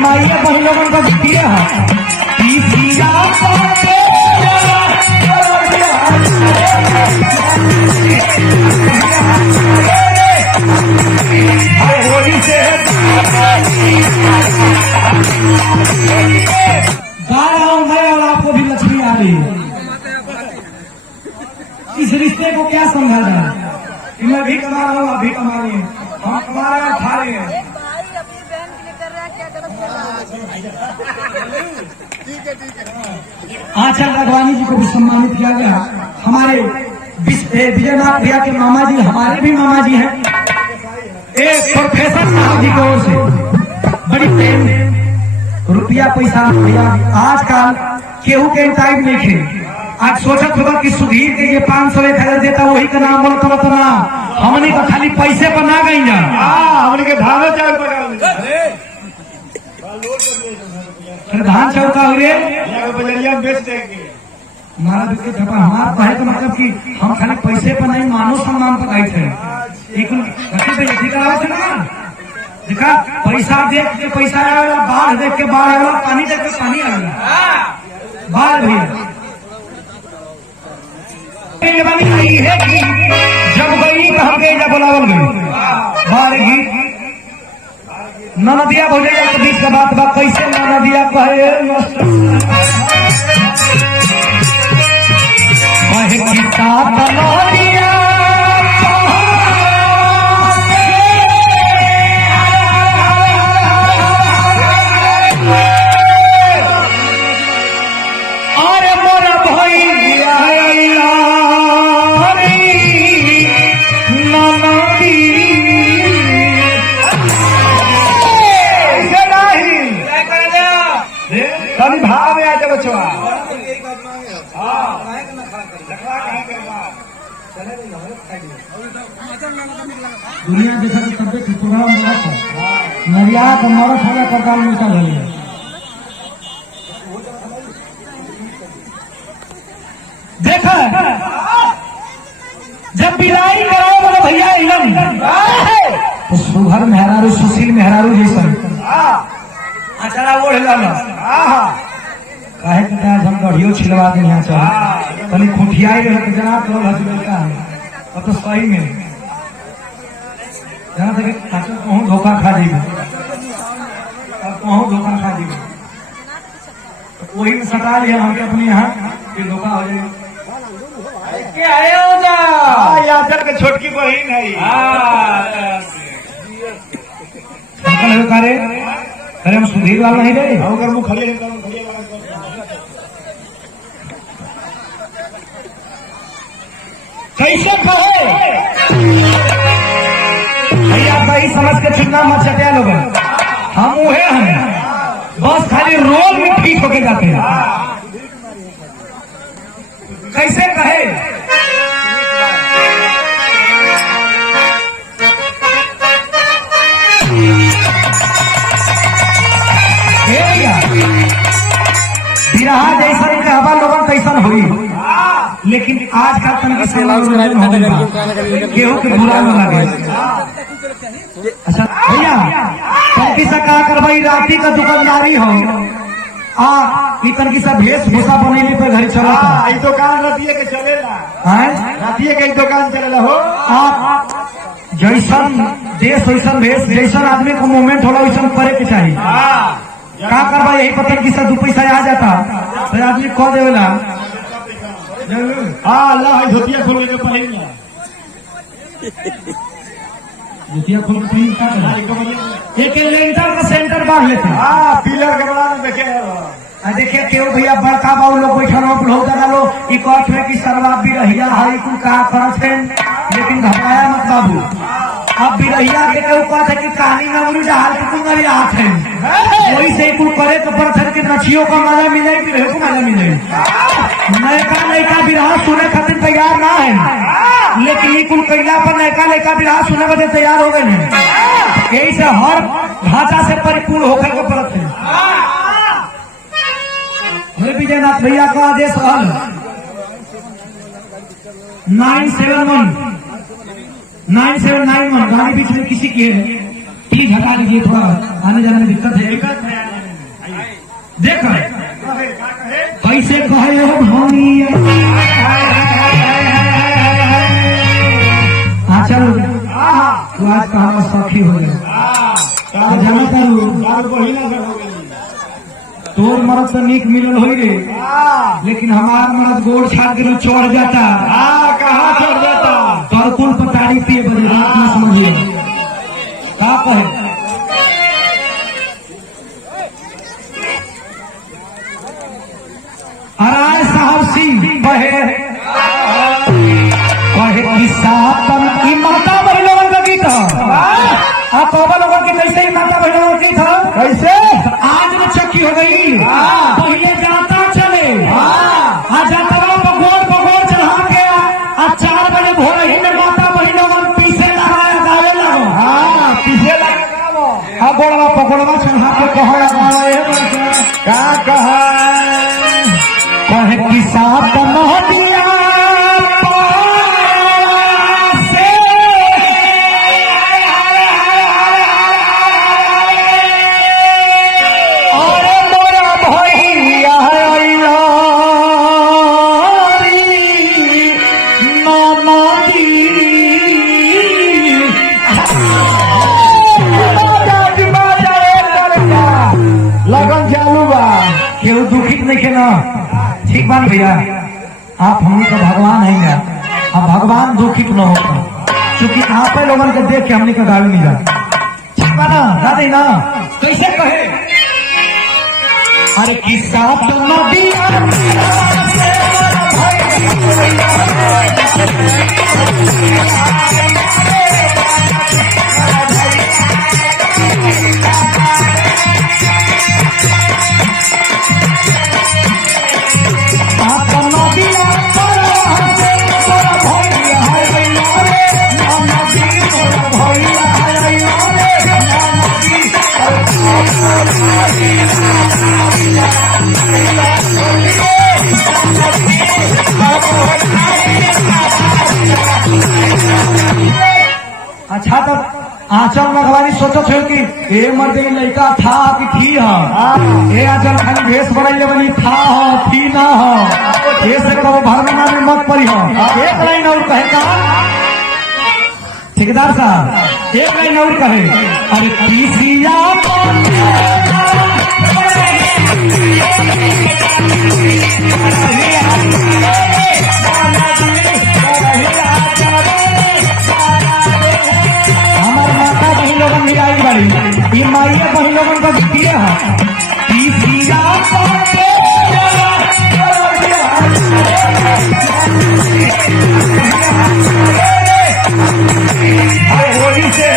माइया बहन लोगों का दिया होली से गा रहा हूं मैं और आपको भी लक्ष्मी आ रही है। इस रिश्ते को क्या समझा जाए कि मैं भी कमा रहा हूँ, आप भी कमा रही हैं, हम कमा रहे हैं, खा रहे हैं। आंचल राघवानी जी को भी सम्मानित किया गया। हमारे विजयनाथ भैया के मामा जी हमारे भी मामा जी हैं। एक प्रोफेसर साहब जी की ओर से बड़ी प्रेम रुपया पैसा भैया आजकल केहू के टाइम नहीं खे। आज सोचत होगा कि सुधीर के ये 500-1000 देता वही का नाम बोलता ना, हमने तो खाली पैसे पर ना गई जा हमने के धान धान चौका हुए बेच देंगे हमारा बिके छपा हमारा कहे तो मतलब कि हम खाली पैसे पर नहीं मानो सम्मान पर आए थे। लेकिन देखा पैसा देख के पैसा आएगा, बाढ़ देख के बाढ़ आएगा, पानी देख के पानी आएगा। बाढ़ भी है कि जब गई तो हम गए जब बुलावल गई बाढ़ गीत नदिया बोले के बीच का बात बा कैसे नदिया कहे अरे मोरा भैया कभी भाव में आते बच्चों दुनिया देखा तो तबियत पूरा मरत है नरिया का मरत है प्रकार मिलता है। देखा जब विदाई कराओ बोले भैया इलम तो सुघर मेहरारू सुशील मेहरारू जैसा चला वो काहे कि आज हम गढ़ियो छिलवा दे यहाँ चल तनी खुटिया ही रहे जनाब तो हजबेल का है अब तो सही में जहाँ तक कहूँ धोखा खा जाएगी अब कहूँ धोखा खा जाएगी वही में सटा लिया हमके अपने यहाँ फिर धोखा हो जाएगा। क्या है यहाँ चल के छोटकी बहन है कार्य अरे हम सुधीर वाला नहीं रहे अगर वो खड़े कैसे कहे भैया सही समझ के चुनना मत चटिया लोग हम उहे हैं बस खाली रोल में ठीक होके जाते हैं। कैसे कहे बिरहा जैसा कहवा लोगन कैसन हुई लेकिन आज का तन केहू के बुरा न लगे। अच्छा भैया तनकी सा का करवाई राती का दुकानदारी हो तनकी सा वेशभूषा बनेली पर घर चला दुकान रतिये के चलेला रतिये के दुकान चलेला हो आप जैसन देश वैसन भेष जैसन आदमी को मूवमेंट होला वैसन करे के चाहिए। का करवा यही पता कि सब 2 पैसा आ जाता तो आदमी कह देवेला अल्लाह धोतिया खोल के पहन धोतिया खोल के एक लेंटर का सेंटर बांध लेते पिलर के बड़ा देखे देखिए क्यों भैया बड़का बाबू लोग बैठल बहुत ज्यादा लोग कथ में कि सरवा भी रहिया है का करत है लेकिन घबराया मत बाबू अब बिरहिया के ऊपर थे कि कहानी में उड़ी डाल के कुल मेरी आँख है वही से कुल करे तो पर थे कि नचियों का मजा मिले बिरहे को मजा मिले नयका नयका बिरहा सुने खातिर तैयार ना है लेकिन ये कुल कैला पर नयका नयका बिरहा सुने बदे तैयार हो गए हैं यही से हर ढांचा से परिपूर्ण होकर के परत है। विजयनाथ भैया का आदेश हल 9791 गाड़ी बीच में किसी की है प्लीज हटा लीजिए थोड़ा आने जाने में दिक्कत है। देख कैसे कहे हो भौनी हाँ चलो तू आज कहा सौखी हो गया जाना करू तोर मरद तो नीक मिलल हो रे लेकिन हमार मरद गोड़ छाड़ के चढ़ जाता कहाँ चढ़ जाता तरकुल पटारी पिए बजे रात में समझिए का कहे अराय साहब सिंह कहे किस्सा की माता बहनों का गीत आप लोगों की कैसे ही माता बहनों की था कैसे आज में चक्की हो गई पहले जाता चले जाता पगोड़ चढ़ा के 4 बजे भोर ही में माता बहनों पीछे लगाया गावे लगो पीछे लगा गोड़वा पगोड़वा चढ़ा के कहे किस्सा दिया केहू दुखित नहीं के ना ठीक बात भैया आप हमने का भगवान है ना अब भगवान दुखित न होता क्योंकि आप लोगों के देख के हमने का गाली नहीं जा ठीक बा ना दादी ना कैसे कहे अरे किस्सा तो अच्छा तो आंचल लगवानी सोचो छो कि ए मर्दे लड़का था कि थी ए आंचल खाली भेष बनाइए बनी था थी ना ये से कहो भरना में मत पड़ी हो एक लाइन और कहे का ठेकेदार साहब एक लाइन और कहे अरे तीसरिया हमारे माता बहन लोगन भी आई बड़ी ये माइया बहन लोगन का दिखिए होली से